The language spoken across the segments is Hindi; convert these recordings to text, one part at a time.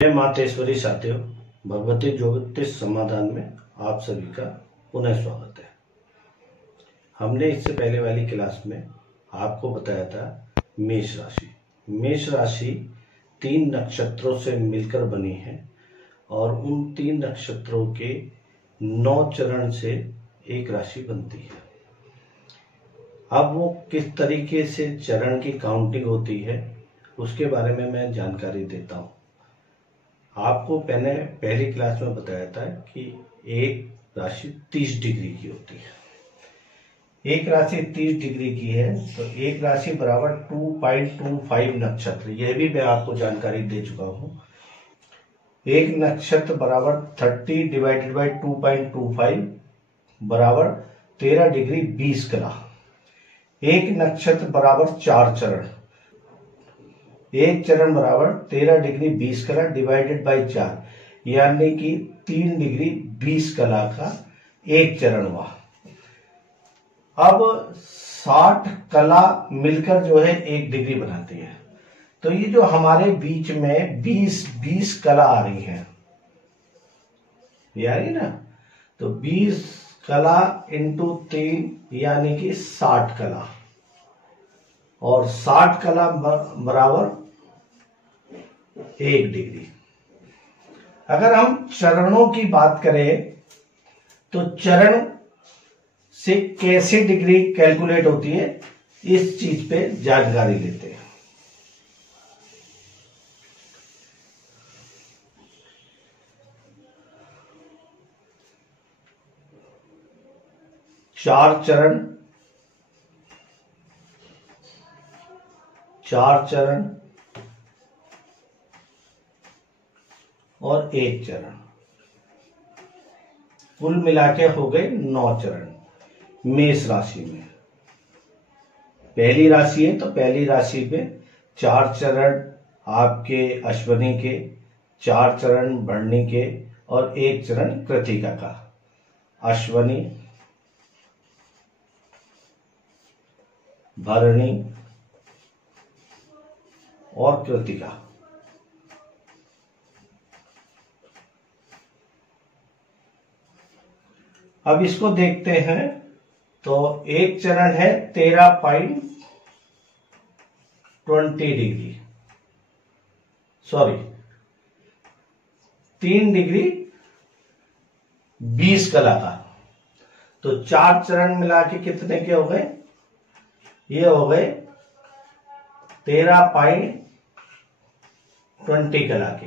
जय मातेश्वरी साथियों, भगवती ज्योतिष समाधान में आप सभी का पुनः स्वागत है। हमने इससे पहले वाली क्लास में आपको बताया था मेष राशि। मेष राशि 3 नक्षत्रों से मिलकर बनी है और उन 3 नक्षत्रों के 9 चरण से एक राशि बनती है। अब वो किस तरीके से चरण की काउंटिंग होती है उसके बारे में मैं जानकारी देता हूँ। आपको पहली क्लास में बताया था कि एक राशि 30 डिग्री की होती है। एक राशि 30 डिग्री की है तो एक राशि बराबर 2.25 नक्षत्र, यह भी मैं आपको जानकारी दे चुका हूं। एक नक्षत्र बराबर 30 डिवाइडेड बाई 2.25 बराबर 13 डिग्री 20 कला। एक नक्षत्र बराबर 4 चरण, एक चरण बराबर 13 डिग्री 20 कला डिवाइडेड बाई 4, यानी कि 3 डिग्री 20 कला का एक चरण हुआ। अब 60 कला मिलकर जो है 1 डिग्री बनाती है। तो ये जो हमारे बीच में 20 कला आ रही है, ये आ रही ना, तो 20 कला इंटू 3 यानी कि 60 कला, और 60 कला बराबर 1 डिग्री। अगर हम चरणों की बात करें तो चरण से कैसे डिग्री कैलकुलेट होती है इस चीज पे जानकारी लेते हैं। चार चरण और 1 चरण, कुल मिलाके हो गए 9 चरण। मेष राशि में पहली राशि है तो पहली राशि पे 4 चरण आपके अश्वनी के, 4 चरण भरणी के और 1 चरण कृतिका का। अश्वनी, भरणी और कृतिका। अब इसको देखते हैं तो एक चरण है 13.20 डिग्री, सॉरी 3 डिग्री 20 कला का। तो 4 चरण मिला के कितने के हो गए? ये हो गए 13.20 कला के।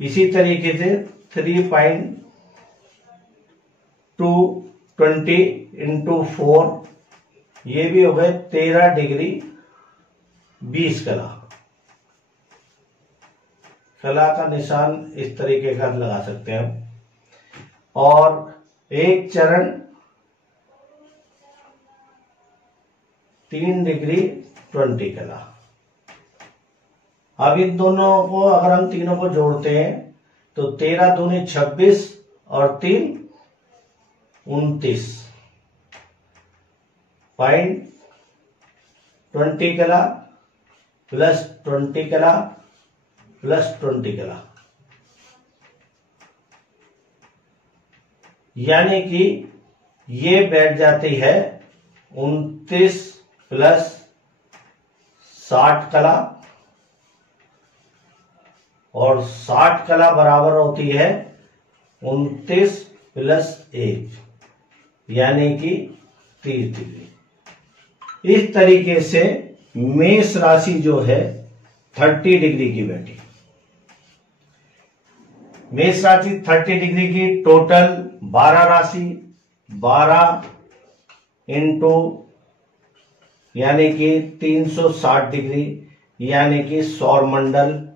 इसी तरीके से 3.220 इंटू 4, ये भी हो गए 13 डिग्री 20 कला। कला का निशान इस तरीके का लगा सकते हैं हम। और एक चरण 3 डिग्री 20 कला। अब इन दोनों को अगर हम तीनों को जोड़ते हैं तो 13 दूनी 26 और 3 29.20 कला प्लस 20 कला प्लस 20 कला, यानी कि ये बैठ जाती है 29 प्लस 60 कला, और 60 कला बराबर होती है 29 प्लस 1, यानी कि 30 डिग्री। इस तरीके से मेष राशि जो है 30 डिग्री की बैठी। मेष राशि 30 डिग्री की, टोटल 12 राशि, 12 इंटू यानी कि 360 डिग्री, यानी कि सौर मंडल,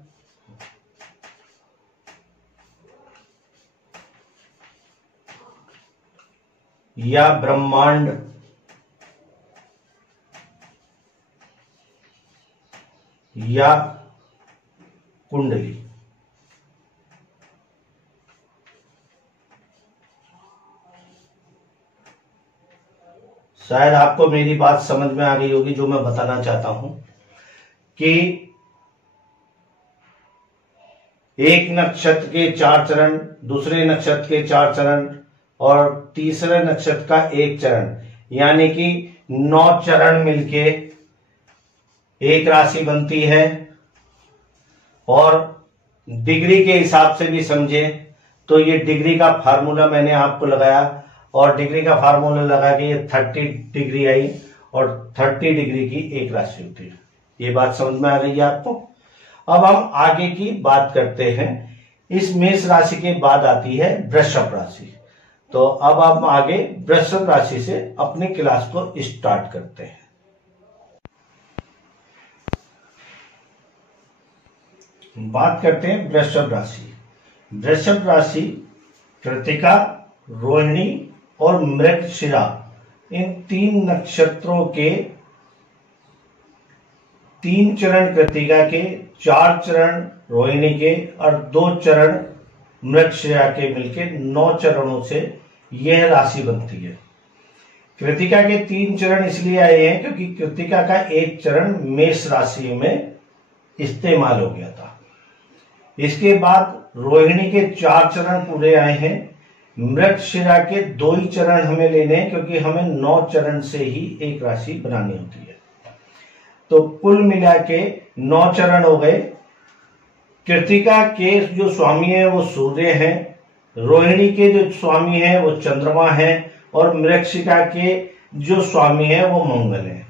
या ब्रह्मांड, या कुंडली। शायद आपको मेरी बात समझ में आ गई होगी जो मैं बताना चाहता हूं कि एक नक्षत्र के 4 चरण, दूसरे नक्षत्र के 4 चरण और तीसरे नक्षत्र का 1 चरण, यानी कि 9 चरण मिलके एक राशि बनती है। और डिग्री के हिसाब से भी समझे तो ये डिग्री का फार्मूला मैंने आपको लगाया और डिग्री का फार्मूला लगा के ये 30 डिग्री आई और 30 डिग्री की एक राशि होती है। ये बात समझ में आ गई है आपको। अब हम आगे की बात करते हैं। इस मेष राशि के बाद आती है वृषभ राशि। तो अब हम आगे वृषभ राशि से अपनी क्लास को स्टार्ट करते हैं। बात करते हैं वृषभ राशि। वृषभ राशि कृत्तिका, रोहिणी और मृगशिरा, इन 3 नक्षत्रों के 3 चरण कृत्तिका के, 4 चरण रोहिणी के और 2 चरण मृगशिरा के मिलके 9 चरणों से यह राशि बनती है। कृत्तिका के 3 चरण इसलिए आए हैं क्योंकि कृत्तिका का 1 चरण मेष राशि में इस्तेमाल हो गया था। इसके बाद रोहिणी के 4 चरण पूरे आए हैं। मृगशिरा के 2 ही चरण हमें लेने हैं क्योंकि हमें 9 चरण से ही एक राशि बनानी होती है। तो कुल मिला के 9 चरण हो गए। कृत्तिका के जो स्वामी है वो सूर्य है, रोहिणी के जो स्वामी है वो चंद्रमा है और मृगशिरा के जो स्वामी है वो मंगल है।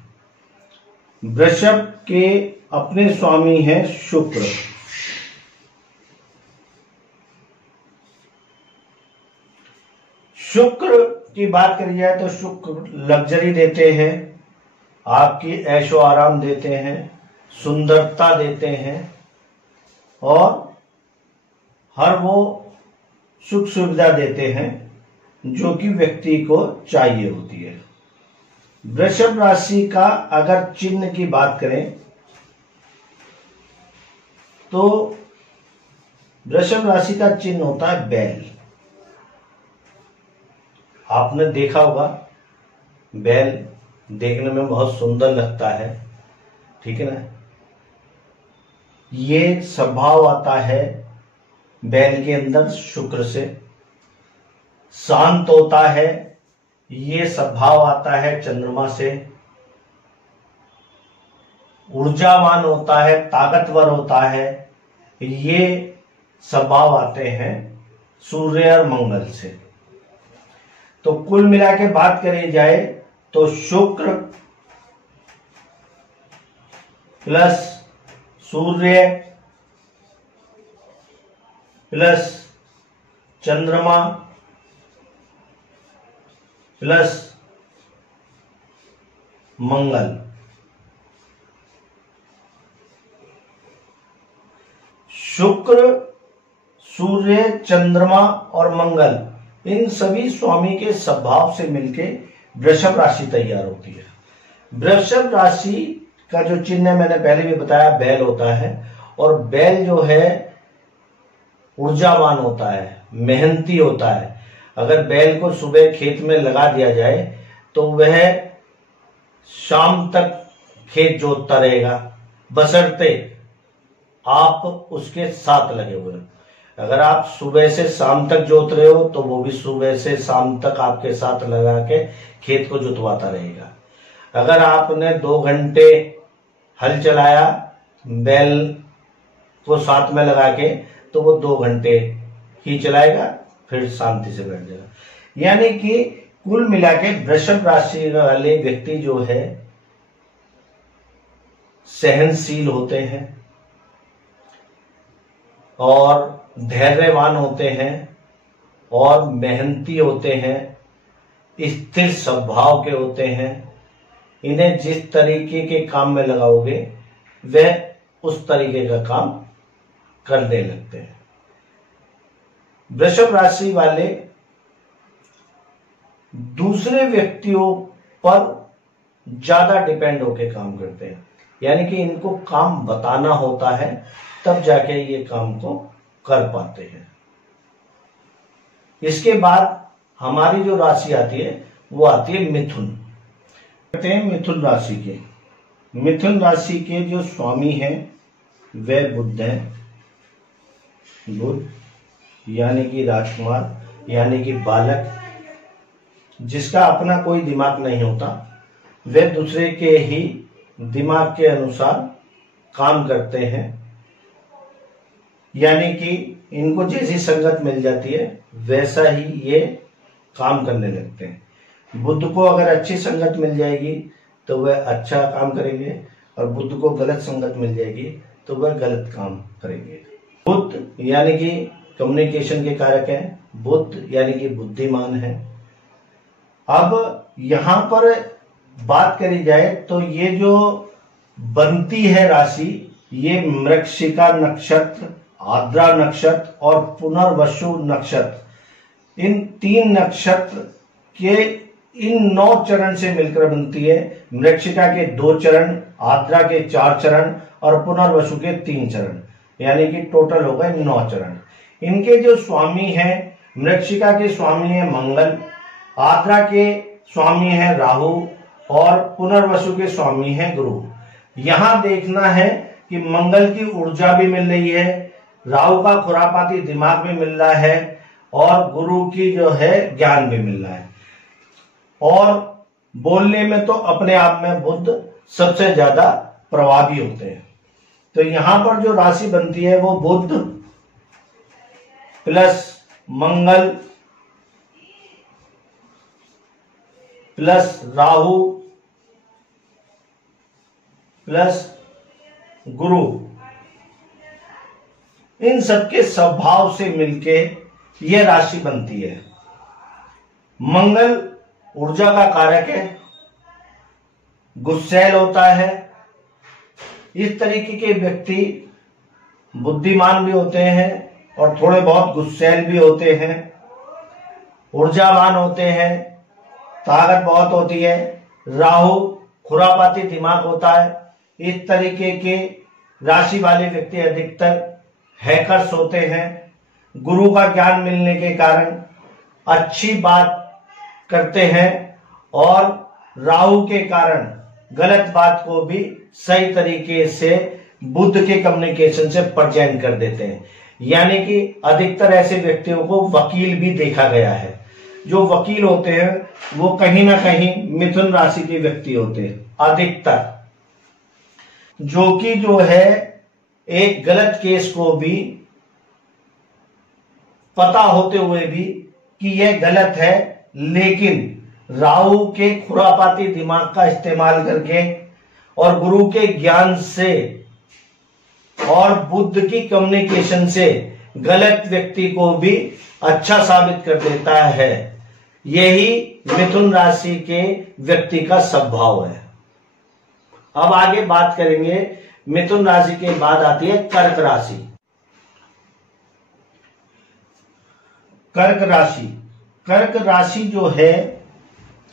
वृषभ के अपने स्वामी है शुक्र। शुक्र की बात करी जाए तो शुक्र लग्जरी देते हैं, आपकी ऐशो आराम देते हैं, सुंदरता देते हैं और हर वो सुख सुविधा देते हैं जो कि व्यक्ति को चाहिए होती है। वृषभ राशि का अगर चिन्ह की बात करें तो वृषभ राशि का चिन्ह होता है बैल। आपने देखा होगा, बैल देखने में बहुत सुंदर लगता है, ठीक है ना। ये स्वभाव आता है बैल के अंदर शुक्र से। शांत होता है, ये स्वभाव आता है चंद्रमा से। ऊर्जावान होता है, ताकतवर होता है, ये स्वभाव आते हैं सूर्य और मंगल से। तो कुल मिला के बात करी जाए तो शुक्र प्लस सूर्य प्लस चंद्रमा प्लस मंगल, शुक्र, सूर्य, चंद्रमा और मंगल, इन सभी स्वामी के स्वभाव से मिलके वृषभ राशि तैयार होती है। वृषभ राशि का जो चिन्ह मैंने पहले भी बताया बैल होता है और बैल जो है ऊर्जावान होता है, मेहनती होता है। अगर बैल को सुबह खेत में लगा दिया जाए तो वह शाम तक खेत जोतता रहेगा, बशर्ते आप उसके साथ लगे हुए हो। अगर आप सुबह से शाम तक जोत रहे हो तो वो भी सुबह से शाम तक आपके साथ लगा के खेत को जुतवाता रहेगा। अगर आपने 2 घंटे हल चलाया बैल को साथ में लगा के तो वो 2 घंटे ही चलाएगा, फिर शांति से बैठ जाएगा। यानी कि कुल मिला के वृषभ राशि वाले व्यक्ति जो है सहनशील होते हैं और धैर्यवान होते हैं और मेहनती होते हैं, स्थिर स्वभाव के होते हैं। इन्हें जिस तरीके के काम में लगाओगे वह उस तरीके का काम करने लगते हैं। वृषभ राशि वाले दूसरे व्यक्तियों पर ज्यादा डिपेंड होकर काम करते हैं, यानी कि इनको काम बताना होता है तब जाके ये काम को कर पाते हैं। इसके बाद हमारी जो राशि आती है वो आती है मिथुन। कहते हैं मिथुन राशि के, मिथुन राशि के जो स्वामी हैं वह बुध हैं। बुध यानी कि राजकुमार यानी कि बालक, जिसका अपना कोई दिमाग नहीं होता, वे दूसरे के ही दिमाग के अनुसार काम करते हैं, यानी कि इनको जैसी संगत मिल जाती है वैसा ही ये काम करने लगते हैं। बुद्ध को अगर अच्छी संगत मिल जाएगी तो वह अच्छा काम करेंगे, और बुद्ध को गलत संगत मिल जाएगी तो वह गलत काम करेंगे। बुद्ध यानी कि कम्युनिकेशन के कारक है, बुद्ध यानी कि बुद्धिमान है। अब यहाँ पर बात करी जाए तो ये जो बनती है राशि, ये मृगशिका नक्षत्र, आर्द्रा नक्षत्र और पुनर्वसु नक्षत्र, इन 3 नक्षत्र के इन 9 चरण से मिलकर बनती है। मृगशिका के 2 चरण, आर्द्रा के 4 चरण और पुनर्वसु के 3 चरण, यानी कि टोटल हो गए 9 चरण। इनके जो स्वामी हैं, मृगशिका के स्वामी है मंगल, आर्द्रा के स्वामी है राहु और पुनर्वसु के स्वामी है गुरु। यहां देखना है कि मंगल की ऊर्जा भी मिल रही है, राहु का खुरापाती दिमाग भी मिल रहा है और गुरु की जो है ज्ञान भी मिल रहा है। और बोलने में तो अपने आप में बुद्ध सबसे ज्यादा प्रभावी होते हैं। तो यहां पर जो राशि बनती है वो बुद्ध प्लस मंगल प्लस राहु प्लस गुरु, इन सबके स्वभाव से मिलके यह राशि बनती है। मंगल ऊर्जा का कारक है, गुस्सैल होता है। इस तरीके के व्यक्ति बुद्धिमान भी होते हैं और थोड़े बहुत गुस्सैल भी होते हैं, ऊर्जावान होते हैं, ताकत बहुत होती है। राहु खुरापाती दिमाग होता है। इस तरीके के राशि वाले व्यक्ति अधिकतर हैकर्स होते हैं। गुरु का ज्ञान मिलने के कारण अच्छी बात करते हैं और राहु के कारण गलत बात को भी सही तरीके से बुद्ध के कम्युनिकेशन से प्रेजेंट कर देते हैं। यानी कि अधिकतर ऐसे व्यक्तियों को वकील भी देखा गया है। जो वकील होते हैं वो कहीं ना कहीं मिथुन राशि के व्यक्ति होते हैं अधिकतर, जो कि जो है एक गलत केस को भी पता होते हुए भी कि यह गलत है, लेकिन राहु के खुरापाती दिमाग का इस्तेमाल करके और गुरु के ज्ञान से और बुद्ध की कम्युनिकेशन से गलत व्यक्ति को भी अच्छा साबित कर देता है। यही मिथुन राशि के व्यक्ति का स्वभाव है। अब आगे बात करेंगे, मिथुन राशि के बाद आती है कर्क राशि। कर्क राशि, कर्क राशि जो है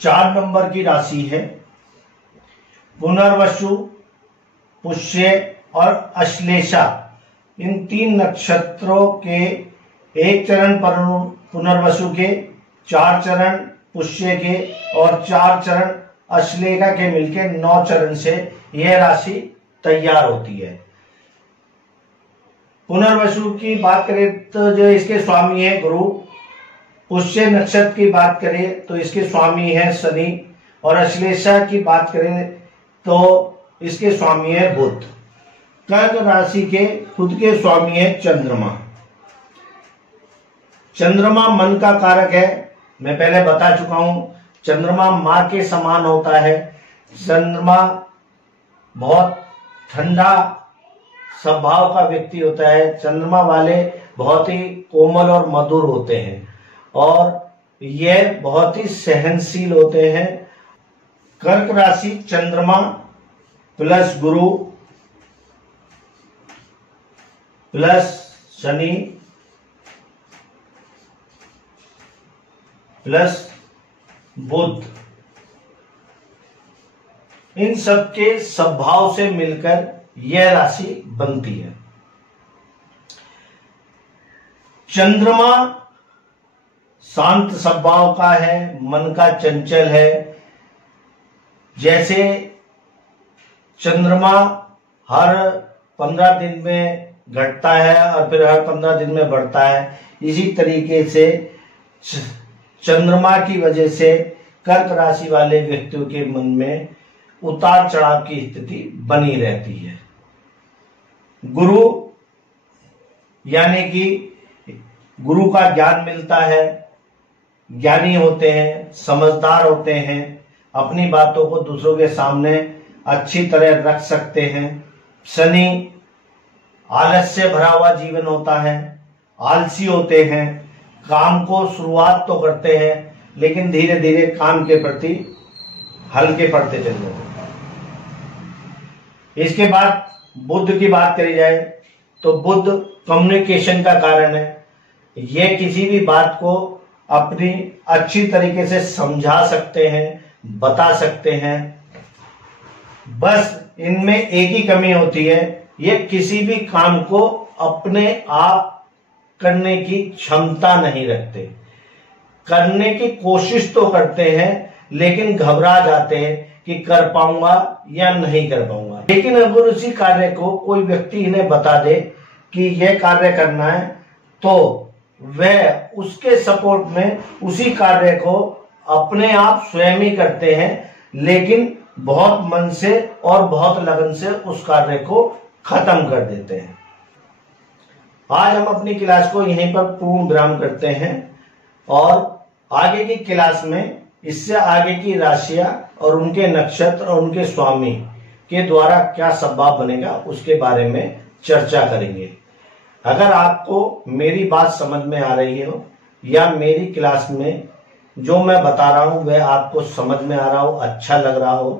4 नंबर की राशि है। पुनर्वसु, पुष्य और अश्लेषा, इन 3 नक्षत्रों के 1 चरण पुनर्वसु के, 4 चरण पुष्य के और 4 चरण अश्लेषा के मिलके 9 चरण से यह राशि तैयार होती है। पुनर्वसु की बात करें तो जो इसके स्वामी है गुरु, पुष्य नक्षत्र की बात करें तो इसके स्वामी है शनि, और अश्लेषा की बात करें तो इसके स्वामी है बुध। कर्क राशि के खुद के स्वामी है चंद्रमा। चंद्रमा मन का कारक है, मैं पहले बता चुका हूं। चंद्रमा मां के समान होता है। चंद्रमा बहुत ठंडा स्वभाव का व्यक्ति होता है। चंद्रमा वाले बहुत ही कोमल और मधुर होते हैं और यह बहुत ही सहनशील होते हैं। कर्क राशि चंद्रमा प्लस गुरु प्लस शनि प्लस बुध, इन सबके स्वभाव से मिलकर यह राशि बनती है। चंद्रमा शांत स्वभाव का है, मन का चंचल है। जैसे चंद्रमा हर 15 दिन में घटता है और फिर हर 15 दिन में बढ़ता है। इसी तरीके से चंद्रमा की वजह से कर्क राशि वाले व्यक्तियों के मन में उतार चढ़ाव की स्थिति बनी रहती है। गुरु यानी कि गुरु का ज्ञान मिलता है, ज्ञानी होते हैं, समझदार होते हैं, अपनी बातों को दूसरों के सामने अच्छी तरह रख सकते हैं। शनि आलस से भरा हुआ जीवन होता है, आलसी होते हैं, काम को शुरुआत तो करते हैं लेकिन धीरे धीरे काम के प्रति हल्के पड़ते चले जाते हैं। इसके बाद बुध की बात करी जाए तो बुध कम्युनिकेशन का कारण है। ये किसी भी बात को अपनी अच्छी तरीके से समझा सकते हैं, बता सकते हैं। बस इनमें एक ही कमी होती है, ये किसी भी काम को अपने आप करने की क्षमता नहीं रखते। करने की कोशिश तो करते हैं लेकिन घबरा जाते हैं कि कर पाऊंगा या नहीं कर पाऊंगा। लेकिन अगर उसी कार्य को कोई व्यक्ति इन्हें बता दे कि यह कार्य करना है तो वह उसके सपोर्ट में उसी कार्य को अपने आप स्वयं ही करते हैं, लेकिन बहुत मन से और बहुत लगन से उस कार्य को खत्म कर देते हैं। आज हम अपनी क्लास को यहीं पर पूर्ण विराम करते हैं और आगे की क्लास में इससे आगे की राशियां और उनके नक्षत्र और उनके स्वामी के द्वारा क्या स्वभाव बनेगा उसके बारे में चर्चा करेंगे। अगर आपको मेरी बात समझ में आ रही हो या मेरी क्लास में जो मैं बता रहा हूं वह आपको समझ में आ रहा हो, अच्छा लग रहा हो,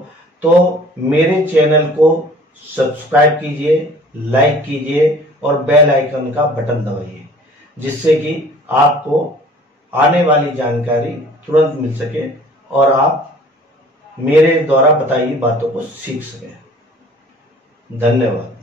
तो मेरे चैनल को सब्सक्राइब कीजिए, लाइक कीजिए और बेल आइकन का बटन दबाइए, जिससे कि आपको आने वाली जानकारी तुरंत मिल सके और आप मेरे द्वारा बताई बातों को सीख सकें। धन्यवाद।